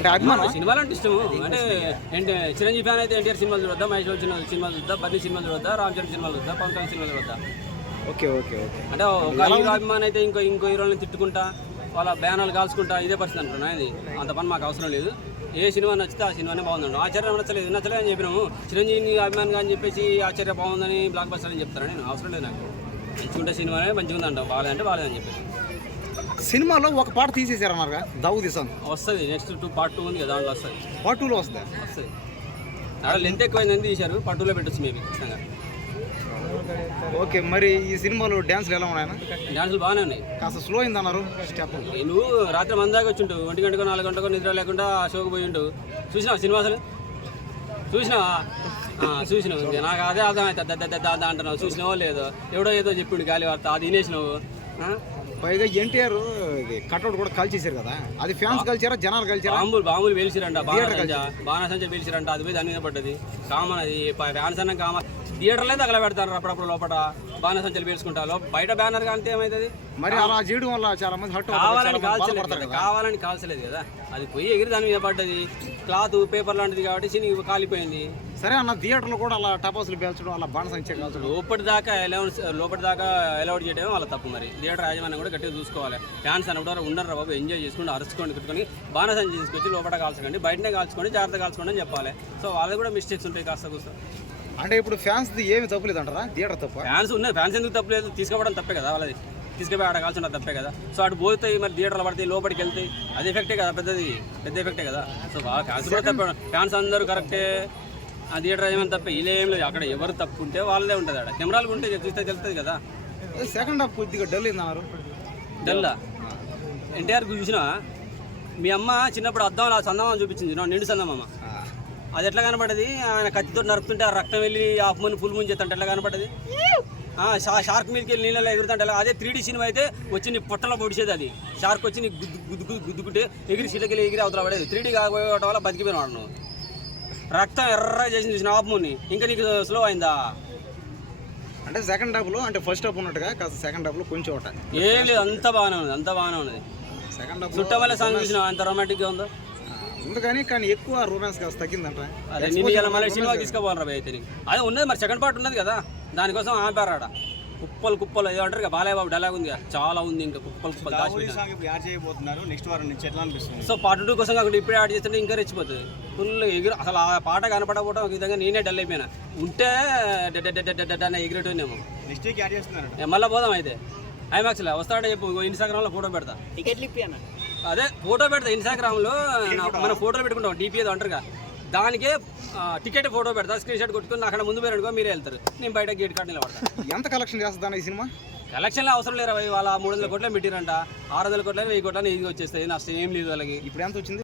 అంటే అభిమానం. సినిమాలు అంటే ఇష్టము. అంటే ఏంటి చిరంజీవి ఫ్యాన్ అయితే ఎన్టీఆర్ సినిమాలు చూడొద్దా మహేష్ బాబు సినిమా సినిమాలు చూద్దా బన్నీ సినిమాలు చూడొద్దా రామ్ చరణ్ సినిమాలు చూద్దా పవన్ కళ్యాణ్ సినిమాలు చూడొద్దా? Okay okay okay. అంటే ఒక హీరో అభిమాని అయితే ఇంకో ఇంకో హీరోని తిట్టుకుంటా వాళ్ళ బ్యానర్లు కాల్చుకుంటా ఇదే పరిస్థితి అంటున్నా ఇది అంత పని మాకు అవసరం లేదు. ఏ సినిమా నచ్చితే ఆ సినిమానే బాగుందండి. ఆచార్య నచ్చలేదు. నచ్చలేదు అని చెప్పినాము. చిరంజీవి అభిమానిగా అని చెప్పేసి ఆచార్య బాగుందని బ్లాక్ బస్టర్ అని చెప్తాను నేను అవసరం లేదు నాకు. మంచిగా సినిమానే మంచిగా ఉందంట బాగాలేదంటే బాగాలేదని చెప్పేసి. సినిమాలో ఒక పాట తీసేసారన్నారుగా దావుది సాంగ్ వస్తుంది నెక్స్ట్ టూ పార్ట్ టూ ఉంది కదా దాంట్లో వస్తుంది. పార్ట్ టూలో వస్తుందా? వస్తుంది. అక్కడ లెంత్ ఎక్కువైందని తీశారు పట్టులో పెట్టచ్చు మేబీ ఖచ్చితంగా. ఓకే మరి ఈ సినిమాలో డ్యాన్స్లు ఎలా ఉన్నాయన్న? డాన్సులు బాగానే ఉన్నాయి. కాస్త స్లో అయిందన్నారు స్టెప్. నువ్వు రాత్రి దాకా వచ్చింటావు ఒంటి గంటకో నాలుగు గంటకో నిద్ర లేకుండా షోకి పోయి ఉంటావు చూసినావా సినిమా అసలు? చూసినావా? చూసినావు. నాకు అదే అర్థం అవుతుంది అంటున్నావు. చూసినావో లేదో ఎవడో ఏదో చెప్పిండు గాలి వార్త అది వినేసినావు? పైగా ఎన్టీఆర్ కట్అవుట్ కూడా కాల్చేశారు కదా. అది ఫ్యాన్స్ కలిచారా జనాలు కలిచారా బాంబులు బాంబులు పేల్చిరంట బాణసంచ బాణసంచ పేల్చిరంట అది పోయి దాని మీద పడ్డది. కామన్ అది ఫ్యాన్స్ అన్న కామన్ థియేటర్లే తగల పెడతారు అప్పుడప్పుడు లోపల బాణసంచలు పేల్చుకుంటా లోపల బయట బ్యానర్ కాంతే ఏమవుతుంది మరి అలా చేయడం వల్ల చాలా మంది హట్ కావాలని కాల్చలేదు కావాలని కాల్చలేదు కదా. అది పోయి ఎగిరి దాని మీద పడ్డది. క్లాత్ పేపర్ లాంటిది కాబట్టి చిని కాలిపోయింది. సరే అన్న థియేటర్లో కూడా అలా టపాసులు పేల్చడం అలా బాణసంచే కాల్చడం. లోపటి దాకా అలౌన్స్ లోపటి దాకా అలౌట్ చేయడమే వాళ్ళ తప్పు మరి. థియేటర్ యాజమాన్యం కూడా గట్టిగా చూసుకోవాలి. ఫ్యాన్స్ అన్నప్పుడు ఉండరు బాబు ఎంజాయ్ చేసుకుంటూ అరుచుకోండి పెట్టుకొని బాణసంచి తీసుకొచ్చి లోపల కాల్చకండి బయటనే కాల్చుకోండి జాగ్రత్త కాల్చుకోండి అని చెప్పాలి. సో వాళ్ళది కూడా మిస్టేక్స్ ఉంటాయి కాస్త కూస్తా. అంటే ఇప్పుడు ఫ్యాన్స్ ఏమి తప్పులేదు అంటారా థియేటర్ తప్ప? ఫ్యాన్స్ ఉన్నాయి. ఫ్యాన్స్ ఎందుకు తప్పలేదు తీసుకోవడం తప్పే కదా వాళ్ళది. తీసుకుపోయి ఆడ కాల్చుంటే తప్పే కదా. సో అటు పోతాయి మరి థియేటర్లో పడతాయి లోపలికి వెళ్తాయి. అది ఎఫెక్టే కదా పెద్దది. పెద్ద ఎఫెక్టే కదా. సో వాళ్ళ ఫ్యాన్స్ కూడా తప్పే. ఫ్యాన్స్ అందరూ కరెక్టే ఆ థియేటర్ ఏమైనా తప్పే ఇలా ఏం లేదు. అక్కడ ఎవరు తప్పు ఉంటే వాళ్ళదే ఉంటుంది అక్కడ కెమెరాలు ఉంటే చూస్తే తెలుస్తుంది కదా. సెకండ్ హాఫ్ కొద్దిగా డల్ అన్నారు డల్లా ఎన్టీఆర్ చూసినా మీ అమ్మ చిన్నప్పుడు అద్దం ఆ సందమా చూపించింది. నా నిండు సందమమ్మ అది ఎట్లా కనపడది ఆయన కత్తితో నరుకుతుంటే ఆ రక్తం వెళ్ళి హాఫ్ మూన్ ఫుల్ మూన్ చేస్తుంటే ఎట్లా కనపడది షార్క్ మీదకి వెళ్ళి నీళ్ళలో ఎగురుతుంటే అదే త్రీ సినిమా అయితే వచ్చి నీ పొట్టలో పొడిచేది అది. షార్క్ వచ్చి నీ గుద్దు గుద్దు గుద్దుకుంటే ఎగిరి సీట్లకి ఎగిరి అవతల పడేది. త్రీ డీ కాకపోవడం వల్ల బతికిపోయినాడు నువ్వు రక్తం ఎర్ర చేసింది చూసిన మూన్ని ఇంకా నీకు స్లో అయిందా? అంటే సెకండ్ హాఫ్లో అంటే ఫస్ట్ హాఫ్ ఉన్నట్టుగా కాస్త సెకండ్ హాఫ్లో కొంచెం ఒకట. ఏం లేదు అంత బాగానే ఉంది అంత బాగానే ఉన్నది. సెకండ్ హాఫ్ చుట్టమల్ల సాంగ్ చూసిన అంత రొమాంటిక్గా ఉందో? ఉంది కానీ కానీ ఎక్కువ రొమాన్స్ కాస్త తగ్గిందంట అదే నిన్ను ఇలా మళ్ళీ సినిమా తీసుకుపోవాలి రా అయితే నీకు అదే ఉన్నది మరి సెకండ్ పార్ట్ ఉన్నది కదా. దానికోసం ఆపారు ఆడ కుప్పలు కుప్పలు ఏదో అంటారు కదా బాలయ్య బాబు డైలాగ్ ఉంది చాలా ఉంది ఇంకా కుప్పలు కుప్పలు చేయబోతున్నారు. నెక్స్ట్ వారం నుంచి ఎట్లా అనిపిస్తుంది? సో పార్ట్ టూ కోసం కాకుండా ఇప్పుడే యాడ్ చేస్తుంటే ఇంకా రెచ్చిపోతుంది. ఫుల్ ఎగురు అసలు ఆ పాట కనపడకపోవడం ఒక విధంగా నేనే డల్ అయిపోయినా. ఉంటే డెడ్ డెడ్ డెడ్ డెడ్ అన్న ఎగిరేటోనేమో నెక్స్ట్ వీక్ యాడ్ చేస్తున్నారు. మళ్ళా పోదాం అయితే. ఐమాక్స్లో వస్తాడే చెప్పు ఇన్స్టాగ్రామ్లో ఫోటో పెడతా. టికెట్లు ఇప్పి అన్న. అదే ఫోటో పెడతా ఇన్స్టాగ్రామ్లో మనం ఫోటోలు పెట్టుకుంటాం. డిపి ఏదో అంటారుగా. దానికే టికెట్ ఫోటో పెడతా స్క్రీన్ షాట్ కొట్టుకుని అక్కడ ముందు మీరు అనుకో మీరే వెళ్తారు. నేను బయట గేట్ కార్డు నిలబడతా. ఎంత కలెక్షన్ చేస్తుందా ఈ సినిమా? ఎలక్షన్లో అవసరం లేరు వాళ్ళ మూడు వందల కోట్లే పెట్టిరంట. ఆరు వందల కోట్లని వెయ్యి కోట్లని ఇది వచ్చేస్తాయి. నష్టం ఏం లేదు వాళ్ళకి. ఇప్పుడు ఎంత వచ్చింది?